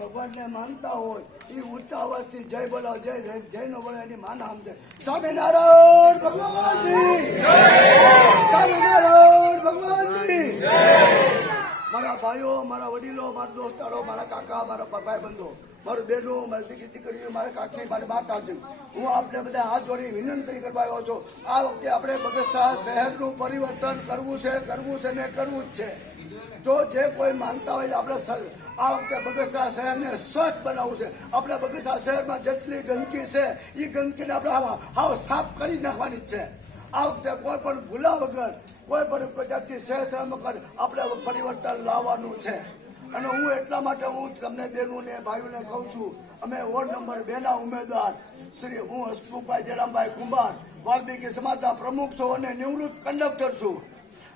ભગવાનને માનતા હોય એ ઊંચા અવાજથી જય બોલો, જય જય જય નો બોલે એની માન આમ છે. સ્વામિનારાયણ ભગવાનની સ્વામિનારાયણ ભગવાનની. મારા ભાઈઓ, મારા વડીલો, મારા દોસ્તારો, મારા કાકા, મારા ભાઈ બંધો, મારું બેનું, મારી દીકરીઓ, મારા કાકી, મારી માતાજી, હું આપણે બધા હાથ જોડી વિનંતી કરવા આવ્યો છું. આ વખતે આપણે બગસરા શહેરનું પરિવર્તન કરવું છે ને કરવું જ છે. જો જે કોઈ માનતા હોય આપણે આ વખતે બગસરા શહેરને સ્વચ્છ બનાવવું છે. આપણે બગસરા શહેરમાં જેટલી ગંદકી છે એ ગંદકીને આપણે હાવ સાફ કરી નાખવાની જ છે. આ વખતે કોઈ પણ ભૂલા વગર કોઈ પણ પ્રજાતિ શહેરમાં આપણે પરિવર્તન લાવવાનું છે. અને હું એટલા માટે હું તમને બહેનોને ભાઈઓને કહું છું, અમે વોર્ડ નંબર 2 ના ઉમેદવાર શ્રી હું હસમુખભાઈ જયરામભાઈ કુંભાર વાલ્મીકી સમાજના પ્રમુખ છું અને નિવૃત્ત કંડક્ટર છું.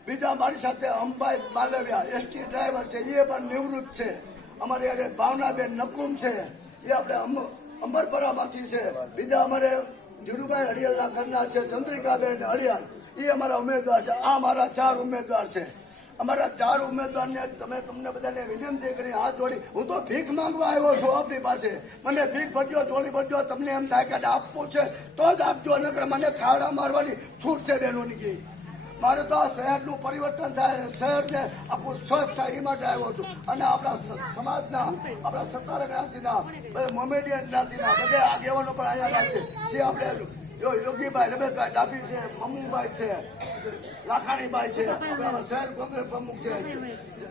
બીજા મારી સાથે અંબાઈ માલવિયા એસટી ડ્રાઈવર છે, એ પણ નિવૃત્ત છે. અમારે યારે ભાવનાબેન નકુમ છે, એ આપણે અંબરપરામાંથી છે. બીજા અમારે ધીરુભાઈ હરિયાળના ઘરના છે, ચંદ્રિકાબેન હરિયાળ, એ અમારા ઉમેદવાર છે. આ મારા 4 ઉમેદવાર છે. અમારા 4 ઉમેદવારને તમને બધાને વિનંતી કરી હાથ જોડી હું તો ભીખ માંગવા આવ્યો છું આપની પાસે. મને ભીખ ભરજો, જોડી ભરજો. તમને એમ થાય કે આપવું છે તો જ આપજો, નકર મને ખાડા મારવાની છૂટ છે બહેનોની કી. મારે તો આ શહેરનું પરિવર્તન થાય, શહેરને આખું સ્વચ્છ થાય એ માટે આવ્યો છું. અને આપણા સમાજના, આપણા સત્તાર જ્ઞાતિના, મોમેડિયન જ્ઞાતિના બધા આગેવાનો પણ અહીંયા છે. જે આપણે યોગીભાઈ, રમેશભાઈ ડાભી છે, મમ્મુભાઈ છે, લાખાણીભાઈ છે, શહેર કોંગ્રેસ પ્રમુખ છે,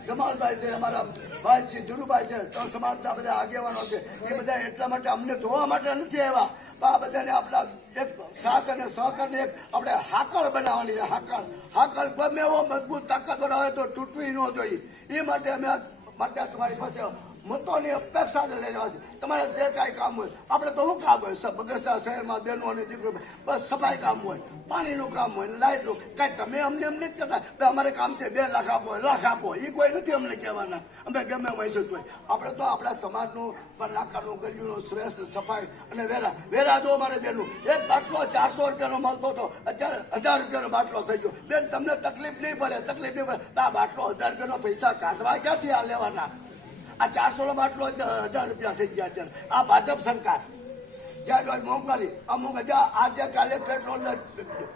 જમાલભાઈ છે, અમારા ભાઈ છે ધીરુભાઈ છે, તો સમાજના બધા આગેવાનો છે. એ બધા એટલા માટે અમને જોવા માટે નથી આવ્યા. આ બધાને આપણા એક સાથ અને સહકારને એક આપણે હાકળ બનાવવાની છે. હાકળ ગમે એવો મજબૂત તાકાતવર આવે તો તૂટવી ન જોઈએ. એ માટે અમે માટે તમારી પાસે મતોની અપેક્ષા લેવા છે. તમારે જે કાંઈ કામ હોય, આપણે તો શું કામ હોય બગસરા શહેરમાં બહેનો અને દીકરો, બસ સફાઈ કામ હોય, પાણીનું કામ હોય, લાઇટનું કાંઈ. તમે અમને એમ નથી કહેતા અમારે કામ છે 2 લાખ આપો, લાખ આપો, એ કોઈ નથી અમને કહેવાના. અમે ગમે વહીશું હોય. આપણે તો આપણા સમાજનું નાકાનું, ગલીનું શ્રેષ્ઠ સફાઈ અને વેરા જો અમારે બેનું એક બાટલો 400 રૂપિયાનો મળતો હતો, અત્યારે 1000 રૂપિયાનો બાટલો થઈ ગયો. બેન તમને તકલીફ નહીં પડે. આ બાટલો 1000 રૂપિયાનો પૈસા કાઢવા ક્યાંથી આ લેવાના? આ 400 નો બાટલો 1000 રૂપિયા થઈ ગયા. અત્યારે આ ભાજપ સરકાર જ્યાં મોંઘવારી અમુક આજે કાલે પેટ્રોલ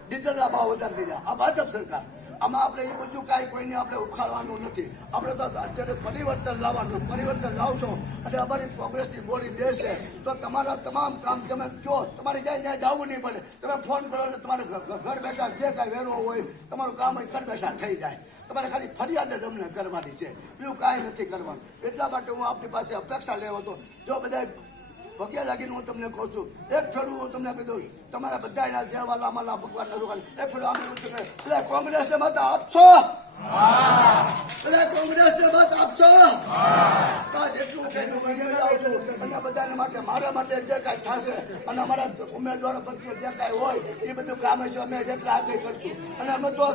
ડીઝલના ભાવ વધારી દીધા. આ ભાજપ સરકાર. આમાં આપણે એ બધું કાંઈ કોઈને આપણે ઉખાડવાનું નથી. આપણે તો અત્યારે પરિવર્તન લાવવાનું. પરિવર્તન લાવશો અને અમારી કોંગ્રેસની બોડી બેસે તો તમારા તમામ કામ તમે કહો, તમારે જ્યાં જવું નહીં પડે. તમે ફોન કરો એટલે તમારે ઘર બેઠા જે કાંઈ વેરો હોય તમારું કામ હોય ઘર બેઠા થઈ જાય. તમારે ખાલી ફરિયાદ જ અમને કરવાની છે, બીજું કાંઈ નથી કરવાનું. એટલા માટે હું આપની પાસે અપેક્ષા લેવો હતો. જો બધા પગે લાગીને હું તમને કહું છું, એક ફેરું હું તમને કીધું, તમારા બધાના જેવાલા માલા ભગવાનના રોકાણ એક ફેરું આમ એટલે કોંગ્રેસને મત આપશો, કોંગ્રેસને મત આપશો. એટલું અને બધાને માટે મારા માટે જે કાંઈ થશે અને અમારા ઉમેદવારો પ્રત્યે જે કાંઈ હોય એ બધું કામ હશે અમે જેટલા હાથે કરશું. અને અમે તો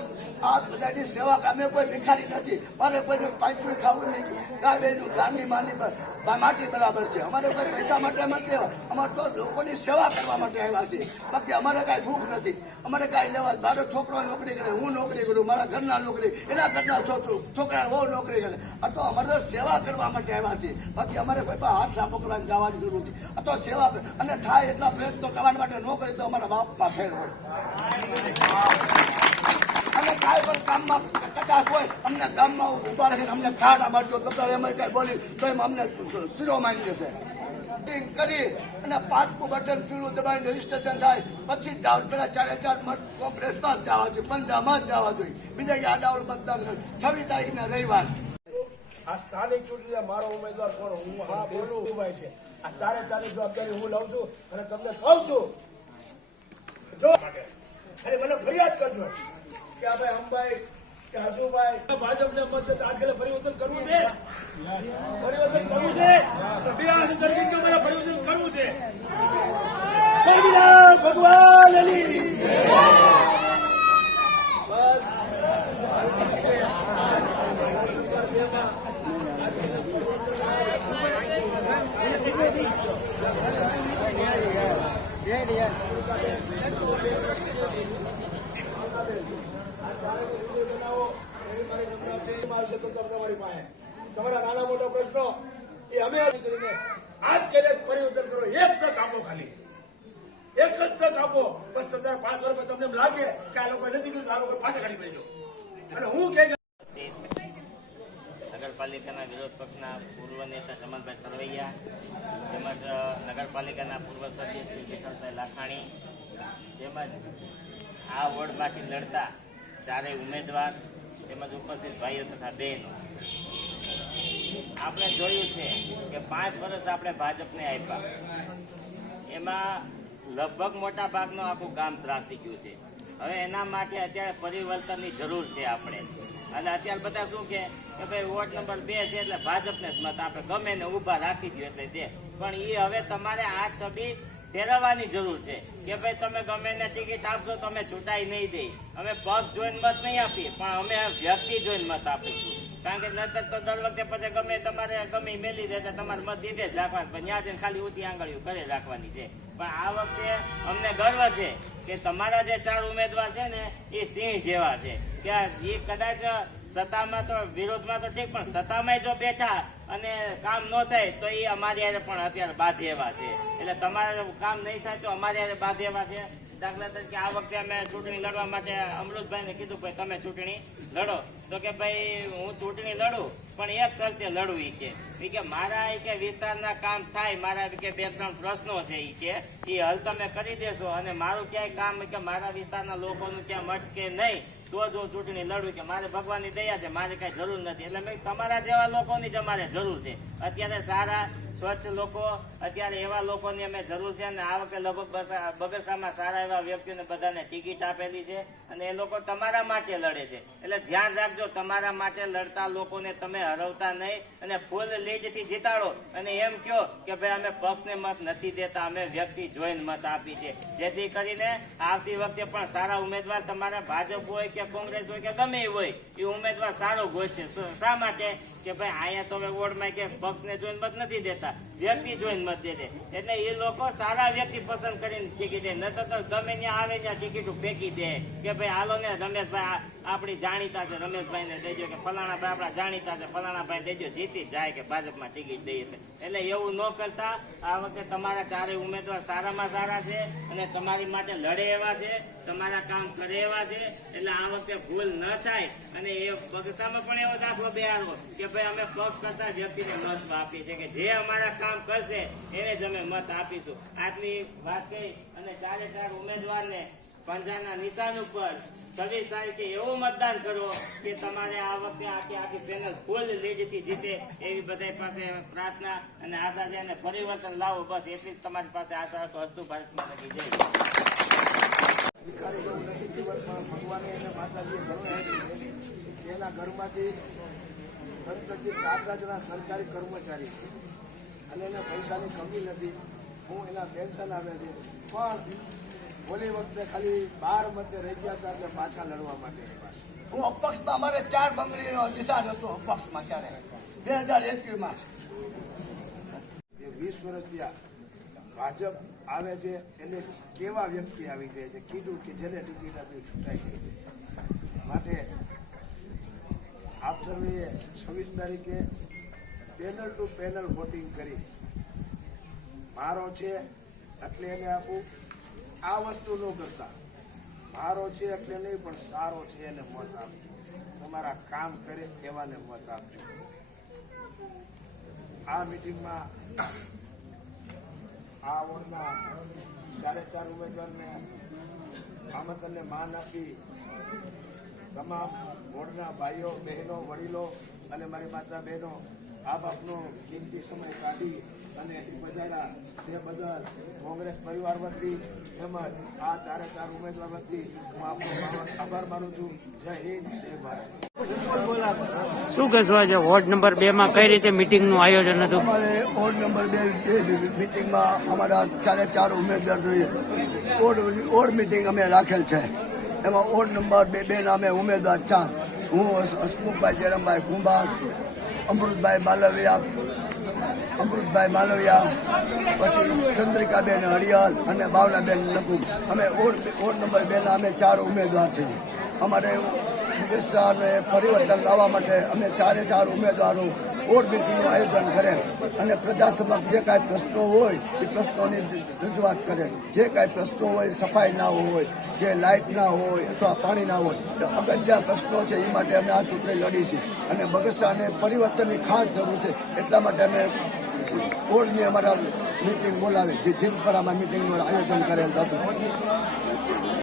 આ બધાની સેવા, અમે કોઈ ભિખારી નથી. મારે કોઈને પાંચું ખાવું નહીં. ગામની માટી બરાબર છે. અમારે કોઈ પૈસા માટે નથી, અમારે તો લોકોની સેવા કરવા માટે આવ્યા છે. બાકી અમારે કાંઈ ભૂખ નથી. અમારે કાંઈ લેવા, મારો છોકરો નોકરી કરે, હું નોકરી કરું, મારા ઘરના નોકરી, એના ઘરના છોકરા બહુ નોકરી કરે. આ તો અમારે તો સેવા કરવા માટે આવ્યા છે. બાકી અમારે કોઈ પણ હાથ સાફો કરવાની જવાની જરૂર નથી. આ તો સેવા અને થાય એટલા પ્રયત્નો કરવા માટે નોકરી તો અમારા બાપમાં ફેર હોય. અને કાંઈ પણ કામમાં કચાશ હોય અમને ગામમાં ઉભા રાખીને અમને ખાડા મારજો તો એમ કઈ બોલી તો એમ અમને શીરો માની જશે. કરી અને 5મું બટન પીળું દબાઈને રજીસ્ટ્રેશન થાય પછી જ જાવ. પેલા 4 મત કોંગ્રેસમાં જ જવા જોઈએ, પંજાબમાં જ જવા જોઈએ. બીજા આડાવડ મતદાન 26 તારીખના રવિવાર. આ સ્થાનિક ચૂંટણીમાં મારો ઉમેદવાર કોણ? હું હા બોલું ભાઈ છે. આ 4 જવાબદારી હું લઉં છું અને તમને કહું છું જો માટે અરે મને ફરિયાદ કરજો કે આ ભાઈ અંબાઈ કે હસુભાઈ ભાજપને મત દેતા આજકાલ પરિવર્તન કરવું છે. પરિવર્તન કરવું છે તો 82 તારીખે મારે પરિવર્તન કરવું છે. ભગવાન બસ તમારી પાસે તમારા નાના મોટા પ્રશ્નો તમે કરીને આજ કરીને પરિવર્તન કરો. એક તક આપો, ખાલી એક જ તક આપો. બસ તમને 5 વર્ષ તમને એમ લાગે કે આ લોકો નથી કર્યું, આ લોકો પાછા કાઢી મેળજો. અને હું કે નગરપાલિકાના વિરોધ પક્ષના પૂર્વ નેતા જમાલભાઈ સરવૈયા તેમજ નગરપાલિકાના પૂર્વ સભ્ય શ્રી વિઠ્ઠલભાઈ લાખાણી તેમજ આ વોર્ડમાંથી લડતા ચારેય ઉમેદવાર તેમજ ઉપસ્થિત ભાઈઓ તથા બહેનો, આપણે જોયું છે કે 5 વર્ષ આપણે ભાજપને આપ્યા, એમાં લગભગ મોટા ભાગનું આખું ગામ ત્રાસી ગયું છે. હવે એના માટે અત્યારે પરિવર્તનની જરૂર છે આપણે. અને અત્યારે બધા શું કે ભાઈ વોર્ડ નંબર 2 છે એટલે ભાજપને જ મત આપણે ગમે ને ઊભા રાખી દો એટલે દે. પણ એ હવે તમારે આ છબી ફેરવવાની જરૂર છે કે ભાઈ તમે ગમે ને ટિકિટ આપશો તો અમે છૂટાઈ નહીં દઈ, અમે પક્ષ જોઈને મત નહીં આપીએ, પણ અમે વ્યક્તિ જોઈને મત આપીશું. કારણ કે નતર તો દર વખતે પછી ગમે તમારે ગમે મેલી દે તો તમારે મત દીધે જ રાખવાનું, પણ ત્યાં જઈને ખાલી ઊંચી આંગળીઓ કરે રાખવાની છે. પણ આ વખતે અમને ગર્વ છે કે તમારા જે 4 ઉમેદવાર છે ને એ સિંહ જેવા છે કે એ કદાચ સત્તામાં તો વિરોધમાં તો ઠીક, પણ સત્તામાં જો બેઠા અને કામ ન થાય તો એ અમારી હારે પણ અત્યારે બાંધે એવા છે. એટલે તમારે કામ નહીં થાય તો અમારી હારે બાંધે એવા છે. દાખલા તરીકે આ વખતે અમે ચૂંટણી લડવા માટે અમૃતભાઈને કીધું ભાઈ તમે ચૂંટણી લડો, તો કે ભાઈ હું ચૂંટણી લડું પણ એક શરતે લડવું. એ કે મારા કે વિસ્તારના કામ થાય, મારા કે 2-3 પ્રશ્નો છે એ હલ તમે કરી દેશો અને મારું ક્યાંય કામ કે મારા વિસ્તારના લોકોનું ક્યાં મટકે નહીં તો જ હું ચૂંટણી લડું. કે મારે ભગવાનની દયા છે, મારે કઈ જરૂર નથી. એટલે મેં તમારા જેવા લોકોની જ અમારે જરૂર છે. અત્યારે સારા સ્વચ્છ લોકો, અત્યારે એવા લોકોની અમે જરૂર છે. અને આ વખતે લગભગ બગસરામાં સારા એવા વ્યક્તિઓને બધાને ટિકિટ આપેલી છે અને એ લોકો તમારા માટે લડે છે. એટલે ધ્યાન રાખજો, તમારા માટે લડતા લોકોને તમે હરવતા નહીં અને ફૂલ લીડથી જીતાડો. અને એમ કહો કે ભાઈ અમે પક્ષને મત નથી દેતા, અમે વ્યક્તિ જોઈને મત આપી છે, જેથી કરીને આવતી વખતે પણ સારા ઉમેદવાર તમારા ભાજપ હોય કે કોંગ્રેસ હોય કે ગમે એ હોય એ ઉમેદવાર સારો ગોઠશે. શા માટે કે ભાઈ અહીંયા તો હવે વોર્ડમાં કે પક્ષને જોઈને મત નથી દેતા, વ્યક્તિ જોઈને મત દે છે. એટલે એ લોકો સારા વ્યક્તિ પસંદ કરીને ટિકિટ દે, નતર તો ગમે ત્યાં આવે ત્યાં ટિકિટો ફેંકી દે કે ભાઈ હાલો ને રમેશભાઈ આપણી જાણીતા છે, રમેશભાઈને દેજો, કે ફલાણા ભાઈ આપણા જાણીતા છે, ફલાણા ભાઈ દેજો, જીતી જાય કે ભાજપમાં ટિકિટ દઈએ. એટલે એવું ન કરતા આ વખતે તમારા 4 ઉમેદવાર સારામાં સારા છે અને તમારી માટે લડે એવા છે, તમારા કામ કરે એવા છે. એટલે આ વખતે ભૂલ ન થાય. અને એ બગસામાં પણ એવો દાખલો બેહાડવો કે ભાઈ અમે પક્ષ કરતા વ્યક્તિને મત આપીએ છીએ, કે જે અમારા કામ કરશે એને જ અમે મત આપીશું. આટલી વાત કહી અને 4 ઉમેદવારને પંજાના નિશાન ઉપર 26 તારીખે એવું મતદાન કરો કે તમારે આ વખતે આખી ચેનલ ફૂલ લીડથી જીતે એવી બધા પાસે પ્રાર્થના અને આશા છે. અને પરિવર્તન લાવો, બસ એટલી જ તમારી પાસે આશા રાખો. હસ્તુ ભારત માતા કી જય. ભિખારી જેવું નથી જીવનમાં. ભગવાને એને માતાજીએ ઘણું આપ્યું છે. એના ઘરમાંથી 4 જણા સરકારી કર્મચારી છે અને એને પૈસાની કમી નથી. હું એના પેન્શન આવે છે, પણ ઓલી વખતે ખાલી 12 મતે રહી ગયા હતા એટલે પાછા લડવા માટે આવ્યા છે. હું અપક્ષમાં, અમારે 4 બંગડીનો નિશાન હતો અપક્ષમાં ત્યારે 2021માં. એ 20 વર્ષ થયા ભાજપ આવે છે એને કેવા વ્યક્તિ આવી જાય છે, કીધું કે જેને ટિકિટ આપી છૂટાઈ ગઈ છે. માટે આપ સર્વે 26 તારીખે પેનલ ટુ પેનલ વોટિંગ કરી મારો છે એટલે એને આપું. આ વસ્તુ ન કરતા મારો છે એટલે નહીં, પણ સારો છે એને મત આપજો. તમારા કામ કરે એવાને મત આપજો. આ મિટિંગમાં આ વોર્ડના 4 ઉમેદવારને આમંત્રણને માન આપી તમામ વોર્ડના ભાઈઓ, બહેનો, વડીલો અને મારી માતા બહેનો આ બાપનો કિંમતી સમય કાઢી અને અહીં પધાર્યા તે બદલ કોંગ્રેસ પરિવાર વતી તેમજ આ 4 ઉમેદવાર વતી હું આપનો આભાર માનું છું. જય હિન્દ, જય ભારત. શું કહેશો આજે વોર્ડ નંબર 2 માં કઈ રીતે મીટિંગનું આયોજન હતું? અમારે વોર્ડ નંબર 2 મિટિંગમાં અમારા 4 ઉમેદવાર જોઈએ વોર્ડ મિટિંગ અમે રાખેલ છે. એમાં વોર્ડ નંબર 2 ના અમે ઉમેદવાર 4, હું હસમુખભાઈ જયરામભાઈ કુંભાર, અમૃતભાઈ માલવિયા, પછી ચંદ્રિકાબેન હરિયાલ અને ભાવનાબેન નકુ. અમે વોર્ડ નંબર 2 ના અમે 4 ઉમેદવાર છીએ. અમારે પરિવર્તન લાવવા માટે અમે 4 ઉમેદવારો બોર્ડ મિટિંગનું આયોજન કરે અને પ્રજા સમક્ષ જે કાંઈ પ્રશ્નો હોય એ પ્રશ્નોની રજૂઆત કરે. જે કાંઈ પ્રશ્નો હોય, સફાઈ ના હોય કે લાઇટ ના હોય અથવા પાણી ના હોય, અગત્ય પ્રશ્નો છે એ માટે અમે આ ચૂંટણી લડી છે અને બગસરાને પરિવર્તનની ખાસ જરૂર છે. એટલા માટે અમે બોર્ડની અમારા મિટિંગ બોલાવી, જે જીતપરામાં મિટિંગનું આયોજન કરેલ હતું.